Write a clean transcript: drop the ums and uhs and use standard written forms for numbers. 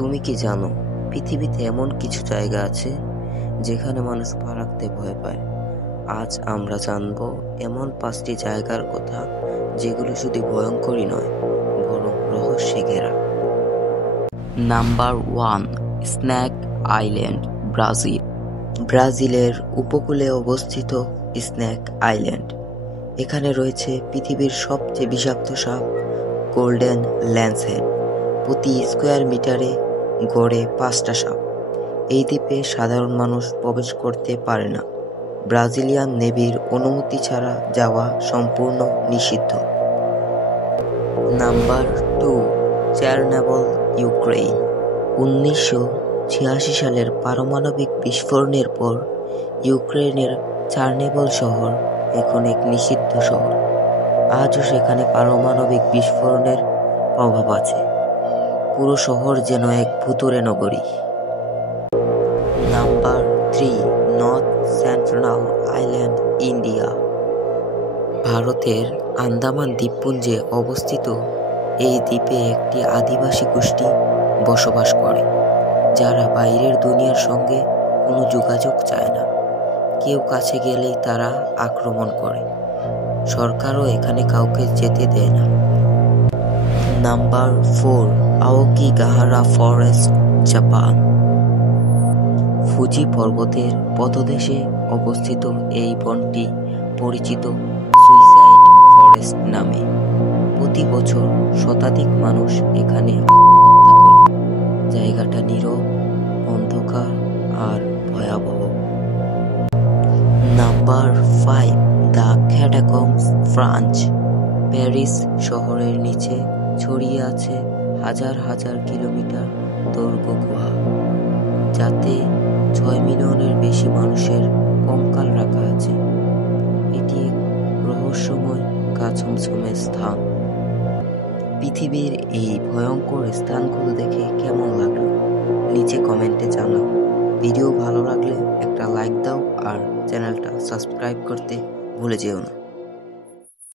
তুমি কি জানো, পৃথিবীতে এমন কিছু জায়গা আছে যেখানে মানুষ পা রাখতে ভয় পায়? আজ আমরা জানবো এমন 5টি জায়গার কথা যেগুলো শুধু ভয়ঙ্করই নয়, বরং রহস্যে ঘেরা। Number 1, snake island, Brazil. ব্রাজিলের উপকূলে অবস্থিত স্নেক আইল্যান্ড। এখানে রয়েছে পৃথিবীর সবচেয়ে বিষাক্ত সাপ গোল্ডেন ল্যান্সহেড। প্রতি স্কোয়ার মিটারে গড়ে 5টা সাপ। এই দ্বীপে সাধারণ মানুষ প্রবেশ করতে পারে না। ব্রাজিলিয়ান নেভির অনুমতি ছাড়া যাওয়া সম্পূর্ণ নিষিদ্ধ। Number 2, চার্নোবিল, Ukraine. 1986 সালের পারমাণবিক বিস্ফোরণের পর ইউক্রেনের চার্নোবিল শহর এখন এক নিষিদ্ধ শহর। আজও সেখানে পারমাণবিক বিস্ফোরণের প্রভাব আছে। পুরো শহর যেন এক ভুতুড়ে নগরী। Number 3, north central island, India. ভারতের আন্দামান দ্বীপপুঞ্জে অবস্থিত এই দ্বীপে একটি আদিবাসী গোষ্ঠী বসবাস করে, যারা বাইরের দুনিয়ার সঙ্গে কোনো যোগাযোগ চায় না। কেউ কাছে গেলেই তারা আক্রমণ করে। সরকারও এখানে কাউকে যেতে দেয় না। Number 4, Aokigahara forest, Japan. Fuji পর্বতের পদদেশে অবস্থিত এই বনটি পরিচিত সুইসাইড ফরেস্ট নামে। প্রতি বছর শতাধিক মানুষ এখানে আত্মহত্যা করে। জায়গাটা নীরব, অন্ধকার আর ভয়াবহ। Number 5, the catacombs, France. Paris শহরের নিচে ছড়িয়ে আছে হাজার হাজার কিলোমিটার দৈর্ঘ্য গুহা, যাতে 6 মিলিয়নের বেশি মানুষের কঙ্কাল রাখা আছে। এটি এক রহস্যময় গা-ছমছমে স্থান। পৃথিবীর এই ভয়ঙ্কর স্থানগুলো দেখে কেমন লাগলো নিচে কমেন্টে জানাও। ভিডিও ভালো লাগলে একটা লাইক দাও আর চ্যানেলটা সাবস্ক্রাইব করতে ভুলে যেও না।